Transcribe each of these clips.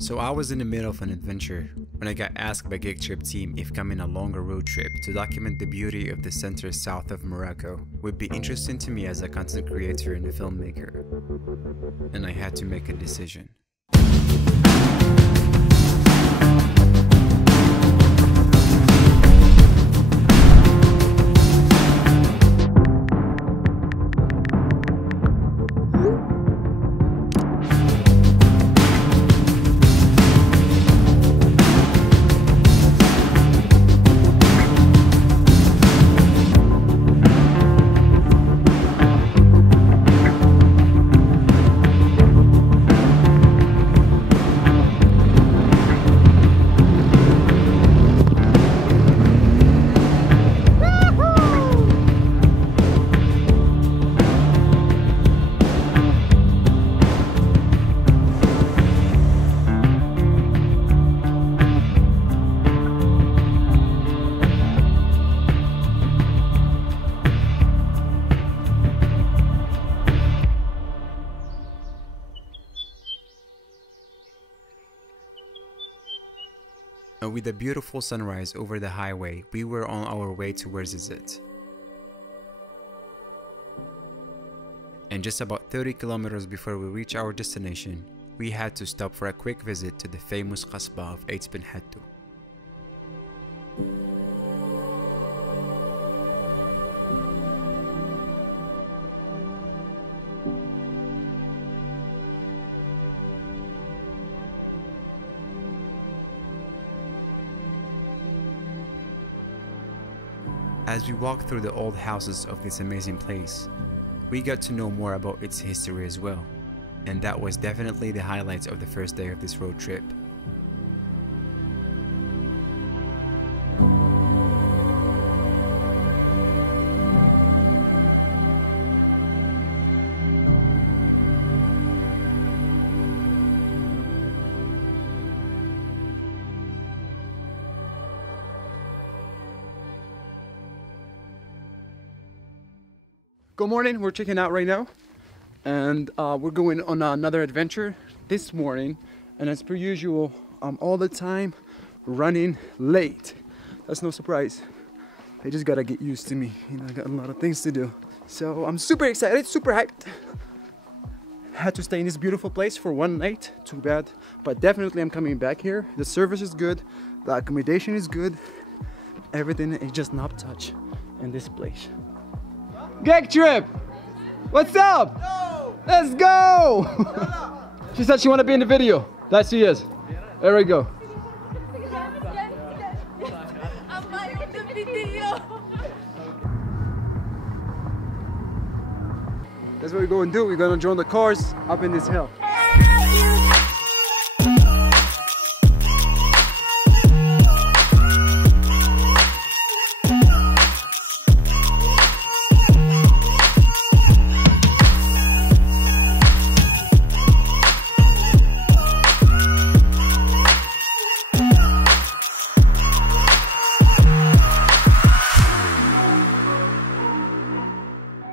So I was in the middle of an adventure when I got asked by Geektrip team if coming a longer road trip to document the beauty of the center south of Morocco would be interesting to me as a content creator and a filmmaker. And I had to make a decision. With a beautiful sunrise over the highway, we were on our way to Ouarzazate. And just about 30 kilometers before we reached our destination, we had to stop for a quick visit to the famous Kasbah Ait Benhaddou. As we walked through the old houses of this amazing place, we got to know more about its history as well, and that was definitely the highlights of the first day of this road trip. Good morning, we're checking out right now and we're going on another adventure this morning, and as per usual, I'm all the time running late. That's no surprise. They just gotta get used to me. You know, I got a lot of things to do. So I'm super excited, super hyped. Had to stay in this beautiful place for one night, too bad. But definitely I'm coming back here. The service is good, the accommodation is good. Everything is just not touch in this place. Geektrip! What's up? No. Let's go! She said she wanted to be in the video. That she is. There we go. I'm in the video. That's what we're going to do. We're going to join the cars up in this hill.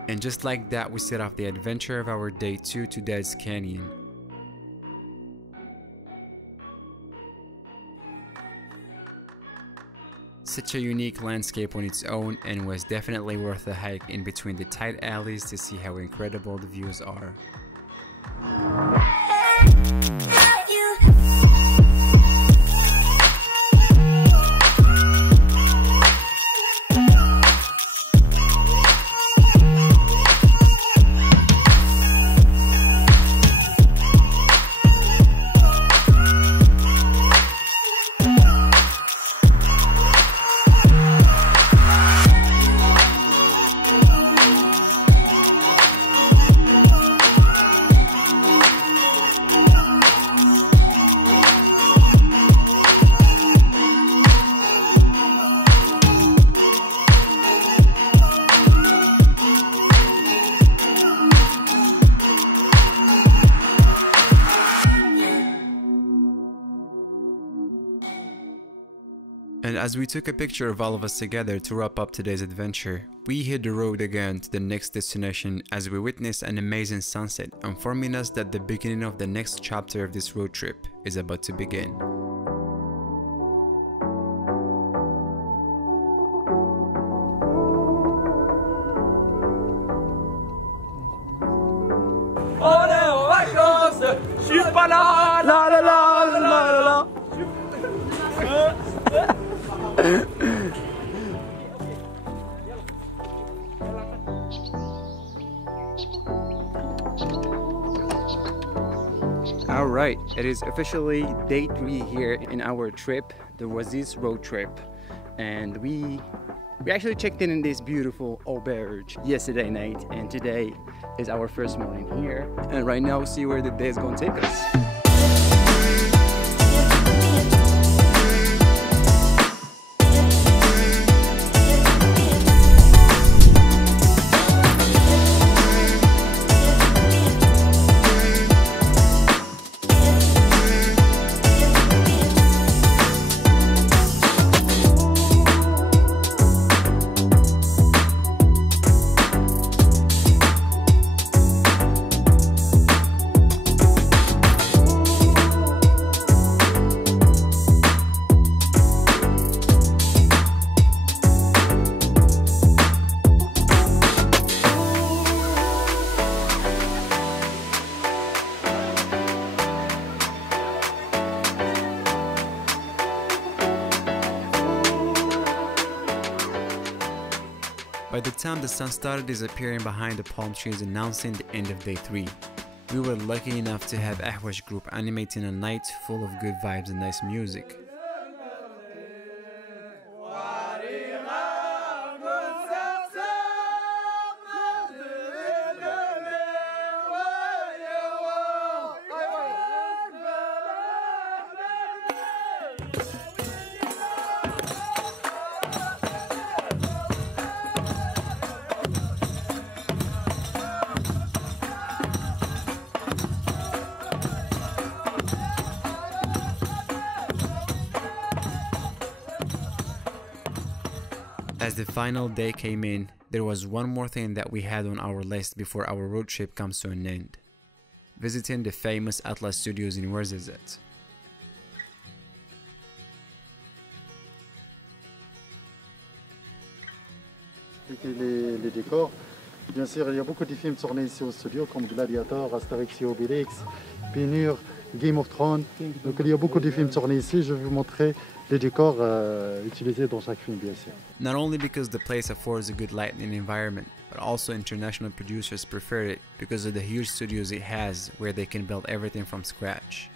And just like that, we set off the adventure of our day 2 to Dead's Canyon. Such a unique landscape on its own, and was definitely worth a hike in between the tight alleys to see how incredible the views are. And as we took a picture of all of us together to wrap up today's adventure, we hit the road again to the next destination as we witnessed an amazing sunset, informing us that the beginning of the next chapter of this road trip is about to begin. On est en vacances, je suis pas là, la la la la la la. All right, it is officially day 3 here in our trip, the Oasis road trip, and we actually checked in this beautiful auberge yesterday night, and today is our first morning here, and right now see where the day is going to take us. By the time the sun started disappearing behind the palm trees announcing the end of day 3, we were lucky enough to have Ahwash group animating a night full of good vibes and nice music. As the final day came in, there was one more thing that we had on our list before our road trip comes to an end. Visiting the famous Atlas Studios in Ouarzazate. Les décors. Bien sûr, il y a beaucoup de films tournés ici au studio, comme Gladiator, Astérix et Obélix, Pénure, Game of Thrones. Donc il y a beaucoup de films tournés ici. Je vais vous montrer les décors utilisés dans chaque film, bien sûr. Not only because the place affords a good lighting environment, but also international producers prefer it because of the huge studios it has where they can build everything from scratch.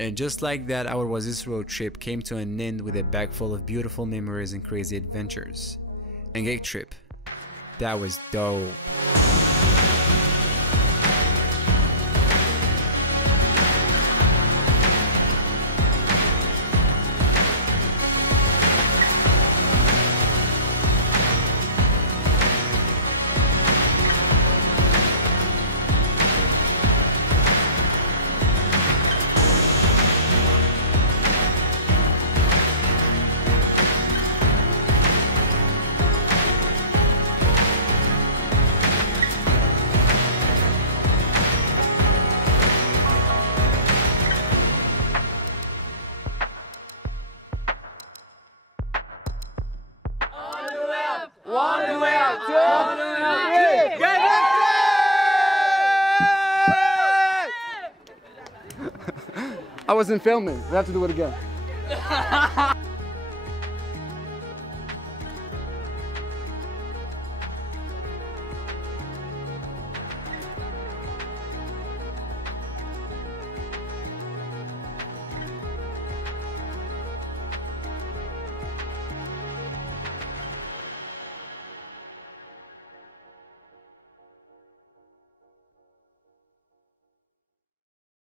And just like that, our Oasis road trip came to an end with a bag full of beautiful memories and crazy adventures. And Geektrip, that was dope. I wasn't filming. We have to do it again.